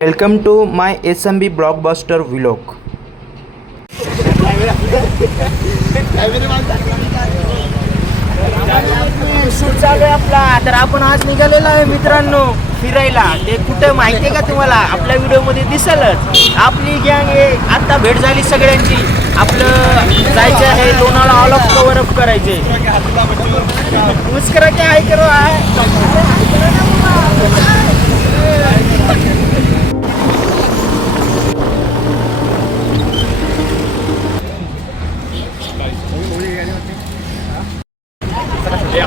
Welcome to my S M B blockbuster vlog shoot चालू आहे आपला तर आपण आज निघालेलो आहे मित्रांनो फिरायला. ते कुठं माहिती आहे का तुम्हाला? आपल्या व्हिडिओमध्ये दिसेलच. आपली गँग हे आता भेट झाली सगळ्यांची. आपलं जायचं आहे लोणाला ऑल ऑफ कव्हर अप करायचे. करा काय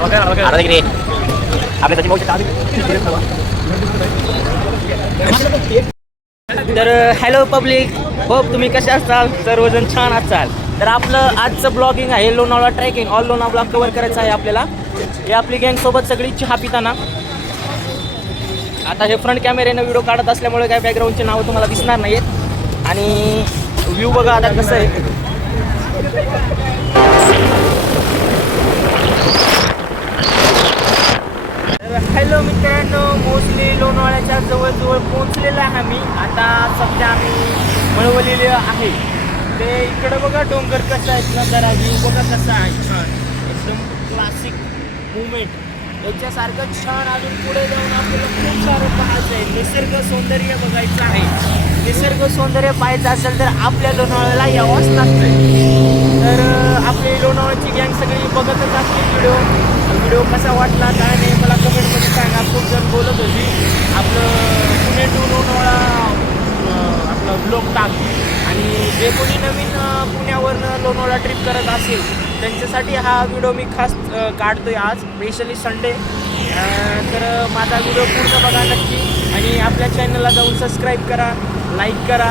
करो तर हॅलो पब्लिक होप तुम्ही कसे असाल? सर्वजण छान असाल. तर आपलं आजचं ब्लॉगिंग आहे. Lonavala trekking all Lonavala cover करायचं आहे आपल्याला. हे आपली गँग सोबत सगळी चहा पिताना. आता हे फ्रंट कॅमेऱ्यानं व्हिडिओ काढत असल्यामुळे काय बॅकग्राऊंडची नावं तुम्हाला दिसणार नाहीत. आणि व्ह्यू बघा आता कसं आहे तर हॅलो मित्रांनो मोस्टली लोणावळ्याच्या जवळजवळ पोहोचलेलं आहे आम्ही. आता सध्या आम्ही मळवलेले आहे. ते इकडं बघा डोंगर कसं आहेत ना जरा व्ह्यू बघा कसा आहे. छान. एकदम क्लासिक मुवमेंट याच्यासारखं छान अजून पुढे जाऊन आपल्याला खूप सारं पाहायचं आहे. निसर्ग सौंदर्य बघायचं आहे. निसर्ग सौंदर्य पाहायचं असेल तर आपल्या लोणावळ्याला यावंच लागतं तर आपली लोणावळ्याची गँग सगळी बघतच असते व्हिडिओ व्हिडिओ कसा वाटला काय नाही मला कमेंटमध्ये सांगा खूप जण बोलत होती आपलं पुणे टू लोणावळा अं, आपलं ब्लॉग टाक आणि जे कोणी नवीन पुण्यावरनं लोणावळा ट्रिप करत असेल त्यांच्यासाठी हा व्हिडिओ मी खास काढतो काढतोय आज स्पेशली संडे तर माझा व्हिडिओ पूर्ण बघा नक्की. आणि आपल्या चॅनलला जाऊन सबस्क्राईब करा लाईक करा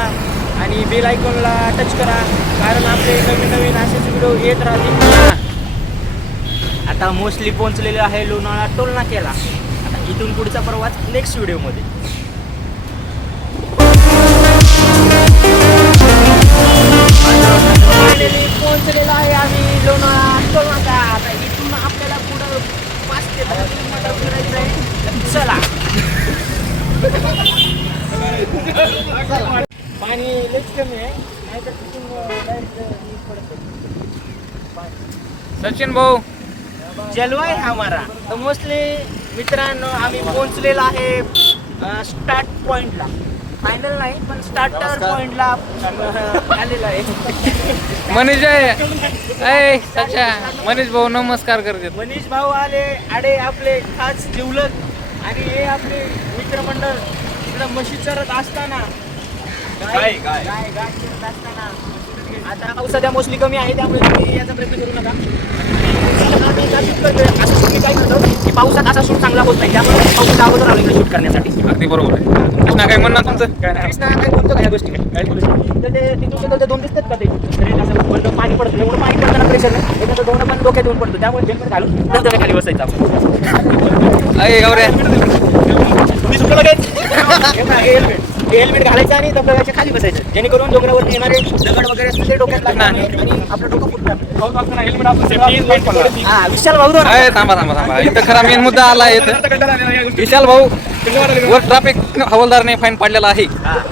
आणि बेल आयकॉनला टच करा. कारण आपले नवीन नवीन असेच व्हिडिओ येत राहतील. आता मोस्टली पोहोचलेलो आहे लोणावळा टोलना केला आता इथून पुढचा प्रवास नेक्स्ट व्हिडिओमध्ये कमी आहे. तिथून पडत. सचिन भाऊ. जलवा आहे हमारा. तर मोस्टली मित्रांनो आम्ही पोहोचलेलो आहे स्टार्ट पॉइंटला फायनल नाही पण स्टार्टर पॉइंटला आलेला आहे. मनीष आहे. सचा मनीष भाऊ नमस्कार करते मनीष भाऊ आले आडे आपले खास जिवलक आणि हे आपले मित्रमंडळ इकडं म्हशी चरत असताना गाय गाय गाय चरत असताना. आता पाऊस सध्या मोस्टली कमी आहे त्यामुळे तुम्ही याचा प्रयत्न करू नका. जास्त करतोय. असं तुम्ही काय करतो की पावसात असा शूट चांगला होत नाही त्यामुळे पावसाच्या अगोदर आलो शूट करण्यासाठी? अगदी बरोबर आहे. कृष्णा काय म्हणणार तुमचं? कृष्णा काय बोलतो का या गोष्टी? काय बोलू शकतो? तर ते तिथून ते दोन दिसतात का ते? असं बंद पाणी पडतं एवढं पाणी पडताना प्रेशर नाही. दोन पण डोक्यात येऊन पडतो. त्यामुळे हेल्मेट घालून नंतर खाली बसायचं आपण. गौऱ्या मी सुटलो लगेच? हेल्मेट हेल्मेट घालायचं आणि धबधब्याच्या खाली बसायचं. जेणेकरून डोंगरावर येणारे दगड वगैरे असतील ते डोक्यात लागणार नाही आणि आपलं डोकं फुटणार हा विशाल भाऊ दोन ऐ थांबा थांबा थांबा. इथं खरा मेन मुद्दा आला इथं. विशाल भाऊ वर ट्रॅफिक हवालदारने फाईन पाडलेला आहे.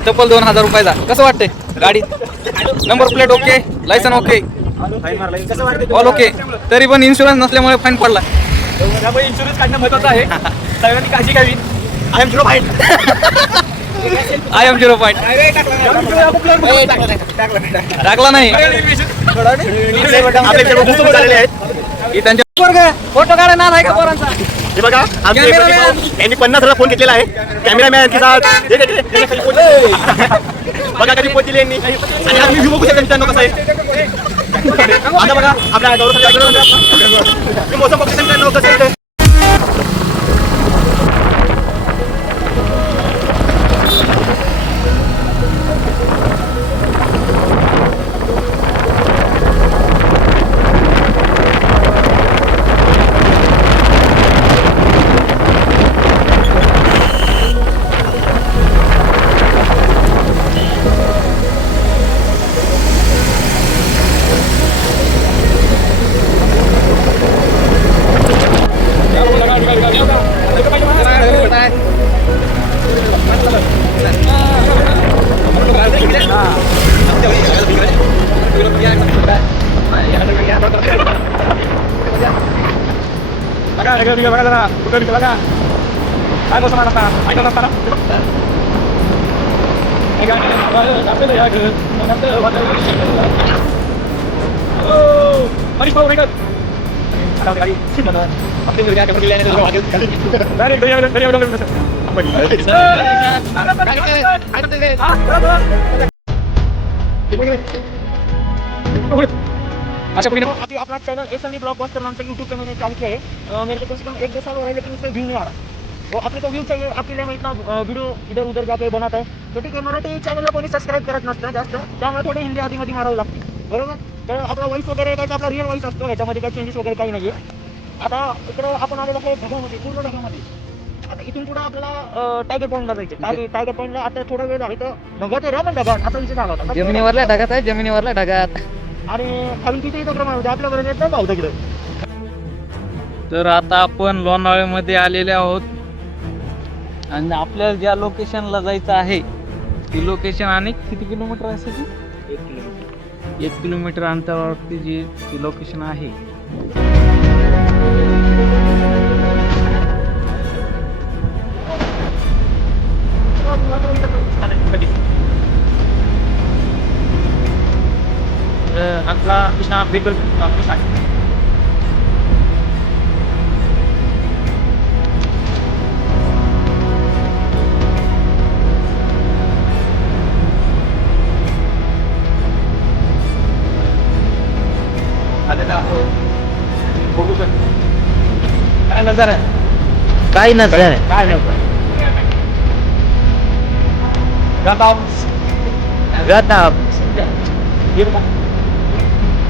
तब्बल दोन हजार रुपयाचा. कसं वाटतंय? गाडी? Number plate okay licence okay all okay तरी पण इन्शुरन्स नसल्यामुळे फाईन पडला. इन्शुरन्स काढणं महत्वाचं आहे. सगळ्यांनी काळजी घ्यावी. I am zero fine I am zero point. टाकला नाही. ही फोटो काढा ना आहे का पोरांचा? हे बघा आमचे यांनी पन्नास हजार फोन घेतलेला आहे. कॅमेरामॅन हे. बघा कधी पोहोचले यांनी. आणि आम्ही व्ह्यू बघू शकतो मित्रांनो कसं आहे. आता बघा आपल्या गौरव मोसम बघू शकतो मित्रांनो कसं आहे agak juga bakal sana udah juga bakal aku sama anak tanah aku anak tanah agak tapi ya ke mana tuh mana oh mari mau mereka ada lagi mana pasti mereka akan pilihan itu wakil sekali dari dari dari udah udah apa gila ada ada ada ada ada अभी अपना channel S M blockbuster नाम से YouTube पे मैंने चालू KIA है अ, मेरे को कम से कम एक दो साल हो रहा है लेकिन उसमें व्यू नहीं आ रहा. वो अपने को व्यू चाहिए आपके लिए मैं इतना वीडियो इधर उधर जाके आहे तर ठीक आहे मराठी चॅनलला कोणी सबस्क्राईब करत नसतं जास्त. त्यामुळे थोडे हिंदी आधीमध्ये मारावं लागते. बरोबर? तर आपला वॉईस वगैरे काय आपला रिअल वॉईस असतो याच्यामध्ये काही चेंजेस वगैरे काही नाही आहे आता इकडं आपण आलेलो आहे ढगामध्ये पूर्ण ढगामध्ये. आता इथून पुढे आपल्याला टायगर पॉईंटला जायचे टायगर टायगर पॉईंटला आता थोडा वेळ तर ढगात आहे रे पण ढगात. आता विषय झाला होता. जमिनीवरल्या ढगात आहे जमिनीवरल्या ढगात. आणि खालून तिथे इथं प्रमाण होते? आपल्याकडे येत नाही पाहू तिकडे. तर आता आपण लोणावळ्यामध्ये आलेले आहोत. आणि आपल्याला ज्या लोकेशनला जायचं आहे ती लोकेशन आणि किती किलोमीटर असेल? एक किलोमीटर. एक किलोमीटर अंतरावरती जी ती लोकेशन आहे. आपला कृष्णा बिलकुल कृष्णा काय नजर आहे काय नजर काय नजर गाता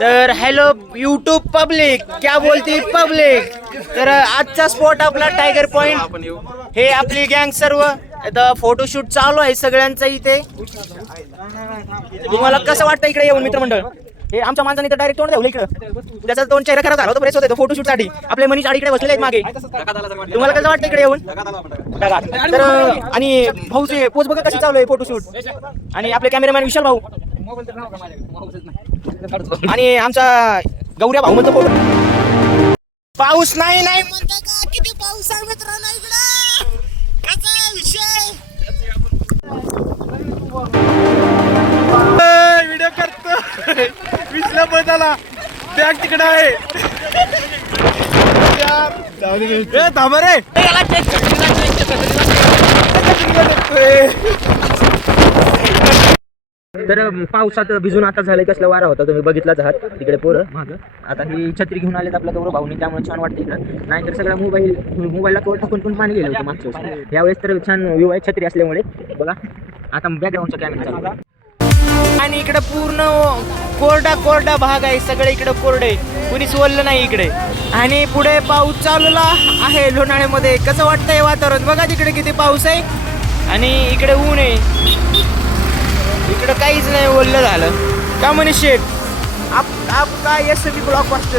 तर हॅलो यूट्यूब पब्लिक क्या बोलती पब्लिक? तर आजचा स्पॉट आपला टायगर पॉइंट हे आपली गँग सर्व. आता फोटोशूट चालू आहे सगळ्यांचा इथे. तुम्हाला कसं वाटतं इकडे येऊन मित्रमंडळ? हे आमच्या माणसाने तर डायरेक्ट तोंड ठेवलं इकडं. त्याचा तोंड चेहरा खराब झाला होता बरेच होते फोटोशूटसाठी आपले मनीष आडीकडे बसलेले आहेत मागे. तुम्हाला कसं वाटतं इकडे येऊन? तर आणि भाऊचे पोच बघा कशी चालू आहे फोटोशूट आणि आपले कॅमेरामॅन विशाल भाऊ. आणि आमचा गौऱ्या भाऊ म्हणतो फोटो पाऊस नाही नाही म्हणतो का? किती पाऊस आहे मित्रांनो इकडे? कसा विषय. व्हिडिओ करतो. विसला बदला. बॅग तिकडे आहे. ए, थांबा रे. तर पावसात भिजून आता झालंय कसला वारा होता तुम्ही बघितलाच आहात तिकडे पोरं. मागं. आता ही छत्री घेऊन आलेत आपल्या गौरव भाऊनी त्यामुळे छान वाटतं इकडं. नाहीतर सगळा मोबाईल मोबाईलला कवर टाकून पण पाणी गेलं होतं मागच्या वेळेस. यावेळेस तर छान आहे छत्री असल्यामुळे. बघा आता बॅकग्राऊंडचा कॅमेरा आणि इकडे पूर्ण कोरडा कोरडा भाग आहे. सगळे इकडे कोरडे. कुणीच वल्ल नाही इकडे. आणि पुढे पाऊस चालूला आहे लोणाळ्यामध्ये. कसं वाटतंय वातावरण? बघा तिकडे किती पाऊस आहे. आणि इकडे ऊन आहे. इकडं काहीच नाही बोललं झालं. का म्हणे शेठ? आप आप काय एस बी ब्लॉक वाचतं